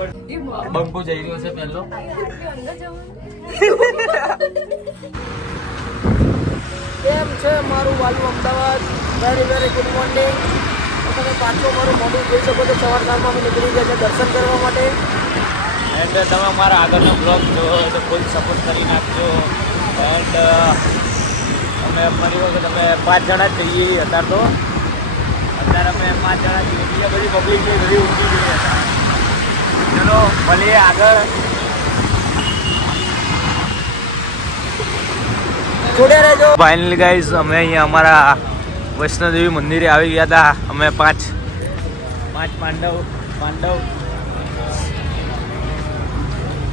બંકો જઈ રહ્યો છે પહેલો. કેમ છે મારું વાલું Ahmedabad? Very very good morning. તમે પાછો મારું મોડું જોઈ શકો છો. સવારમાં અમે નીકળી ગયા છે દર્શન કરવા માટે. એન્ડ તમે અમારા આગળનો બ્લોગ જોવો તો ફૂલ સપોર્ટ કરી નાખજો. એન્ડ અમે માની વખત અમે 5 જણા જ જઈએ અત્યારે તો. અત્યારે અમે 5 જણા જઈએ. બીજા બધી પબ્લિક છે બધી ઊંઘી ગઈ હતા. ચલો ભલે આગળ જોડે રહેજો. ફાઇનલી ગાઈઝ અમે અહીંયા અમારા વૈષ્ણોદેવી મંદિરે આવી ગયા હતા. અમે પાંચ પાંડવ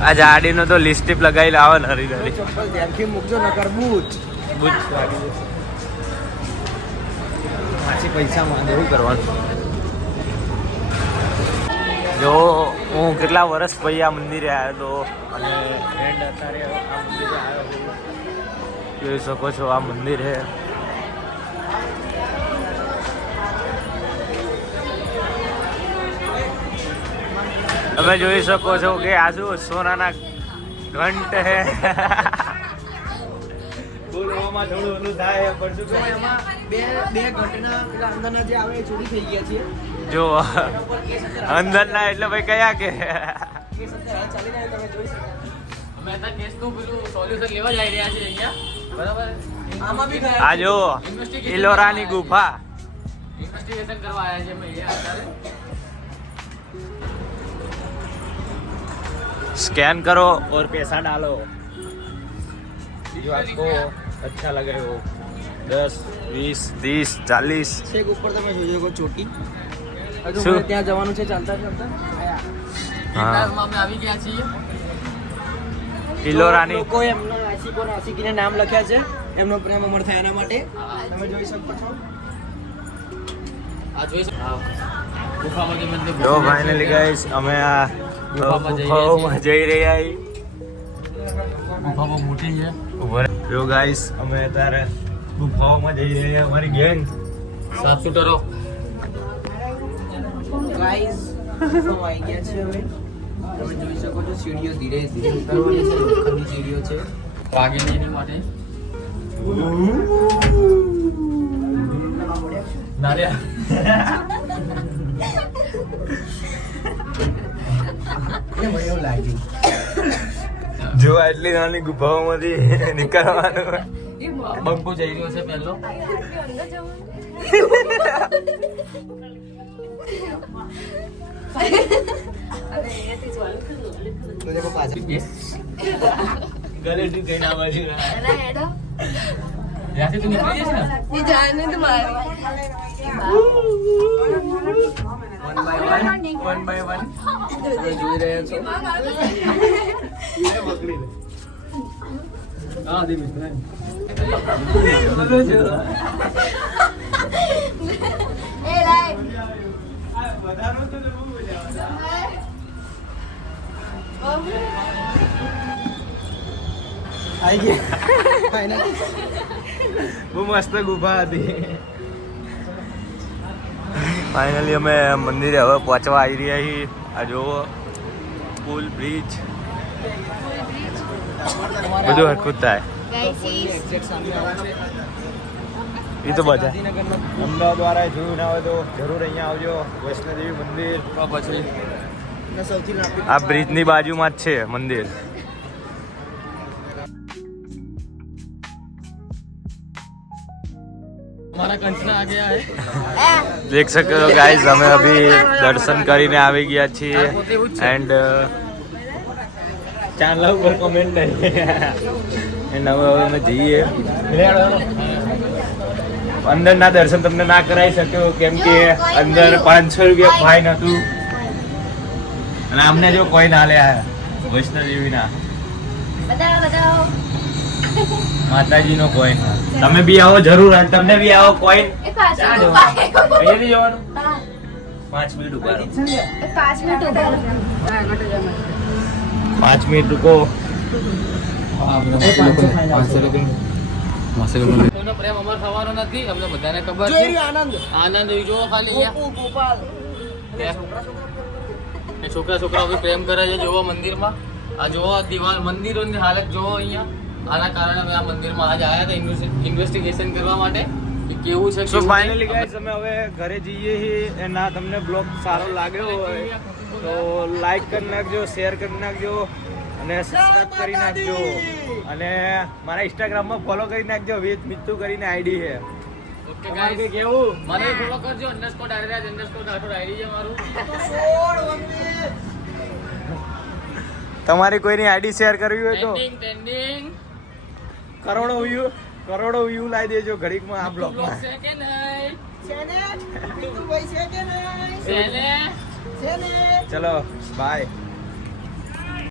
આ જાડીનો તો લિસ્ટિપ લગાવી લાવે ને હરી હરી. ચપ્પલ ધ્યાનથી મૂકજો નકર બૂચ પાછી પૈસા માંગે એવું કરવાનું. જો હું કેટલા વર્ષ પછી આ મંદિરે આવ્યો હતો અને એન્ડ અત્યારે આ મંદિરે આવ્યો છું. જોઈ શકો છો આ મંદિર છે. તમે જોઈ શકો છો કે આજુ સોનાના ઘંટ છે. બોલવામાં થોડું ઓલું થાય પણ શું જો એમાં બે ઘંટના પેલા અંદરના જે આવે એ ચોરી થઈ ગયા છે. જો અંદરના એટલે ભાઈ કયા કે કેસ અત્યારે ચાલી રહ્યો તમે જોઈ શકો. અમે आता કેસનું પેલું સોલ્યુશન લેવા જઈ રહ્યા છીએ અહીંયા. બરાબર. આમાં બી આ જો ઇલોરાની ગુફા ઇન્વેસ્ટિગેશન કરવા આવ્યા છે અમે અહીંયા અત્યારે. स्कैन करो और पैसा डालो जो आपको अच्छा लगे वो 10 20 30 40. છેક ઉપર તમે જોઈ શકો ચોટી. હજુ શું? મારે ત્યાં જવાનું છે ચાલતા ચાલતા. ગિરનારમાં અમે આવી ગયા છીએ. ઇલોરાની લોકો એમના આશિકોને આશિકીને નામ લખ્યા છે. એમનો પ્રેમ અમર થાય એના માટે તમે જોઈ શકો છો. આ જોઈ શકો ગુફામાં જે મંદિર જો ફાઇનલી ગાઈસ અમે આ ગુફામાં જઈ રહ્યા છીએ. ગુફા બહુ મોટી છે. જો ગાઈસ અમે અત્યારે ગુફાઓમાં જઈ રહ્યા અમારી ગેંગ. સાત શૂટરો. ગાઈસ આવી ગયા છે હવે. તમે જોઈ શકો છો સીડીઓ ધીરે ધીરે ઉતરવાની છે. લોખંડની સીડીઓ છે. વાગીને એની માટે નારિયા એવું લાગ્યું. જો આટલી નાની ગુફાઓમાંથી નીકળવાનું. બંકો જઈ રહ્યો છે પહેલો. તો દેખો પાછળ ગલેટી કઈ ના બાજુ ત્યાંથી તું નીકળી જશે ને. ये जाने तुम्हारी વન બાય વન તમે જોઈ રહ્યા છો. હા ધીમે ધીમે. ए लाइव આવી ગયા ફાઇનલી. બહુ મસ્ત ગુફા હતી. ફાઇનલી અમે મંદિરે હવે પહોંચવા આવી રહ્યા છીએ. આ જુઓ પુલ બ્રિજ બધું હરખું જ થાય. એક્ઝેક્ટ સામે આવે છે. એ તો બધા ગાંધીનગરનો અમદાવાદ વાળા જોયું ના હોય તો જરૂર અહીંયા આવજો. વૈષ્ણોદેવી મંદિર પછી સૌથી લાંબી આ બ્રિજની બાજુમાં જ છે મંદિર. हमारा कंचना आ गया है. देख सकते हो गाइस અમે અભી દર્શન કરીને આવી ગયા છીએ. એન્ડ ચેનલ ઉપર કમેન્ટ નહીં. એન્ડ હવે અમે જઈએ. અંદરના દર્શન તમને ના કરાવી શક્યો કેમ કે અંદર 500 રૂપિયા ફાઇન હતું અને અમને જો કોઈ ના લે વૈષ્ણોદેવીના बताओ बताओ માતાજીનો કોઈન. તમે બી આવો જરૂર. અને તમને બી આવો કોઈન. ए 5 ક્યાં मिनट જવાનું? અહીંયાથી જવાનું 5 મિનિટ ઉભા રહો. 5 मिनट उधर 5 मिनट रुको. કોઈનો પ્રેમ અમાર થવાનો નથી. અમને બધાને ખબર છે. જોઈ આનંદ આનંદ જો ખાલી અહીંયા. ગોપાલ એ છોકરાઓ બી પ્રેમ કરે છે જોવો મંદિરમાં. આ જોવો દિવાલ મંદિરોની હાલત જોવો અહીંયા. આના કારણે અમે આ મંદિરમાં આજ આવ્યા હતા ઇન્વેસ્ટિગેશન કરવા માટે કે કેવું છે. સો ફાઇનલી ગાઈસ અમે હવે ઘરે જઈએ છીએ. એના તમને બ્લોગ સારો લાગ્યો હોય તો લાઈક કરી નાખજો, શેર કરી નાખજો અને સબસ્ક્રાઇબ કરી નાખજો. અને મારા ઇન્સ્ટાગ્રામમાં ફોલો કરી નાખજો. વિથ મિત્તુ કરીને આઈડી છે. ઓકે તમારે ગાઈસ, કંઈ કેવું? મને ફોલો કરજો __રાઠોડ છે મારું. તમારી કોઈની આઈડી શેર કરવી હોય તો ટ્રેન્ડિંગ કરોડો વ્યૂ લાવી દેજો ઘડીકમાં આ બ્લોગ બ્લોગમાં. છે કે નહીં? છે ને? પિન્ટુભાઈ છે કે નહીં? છે ને? છે ને? ચલો બાય.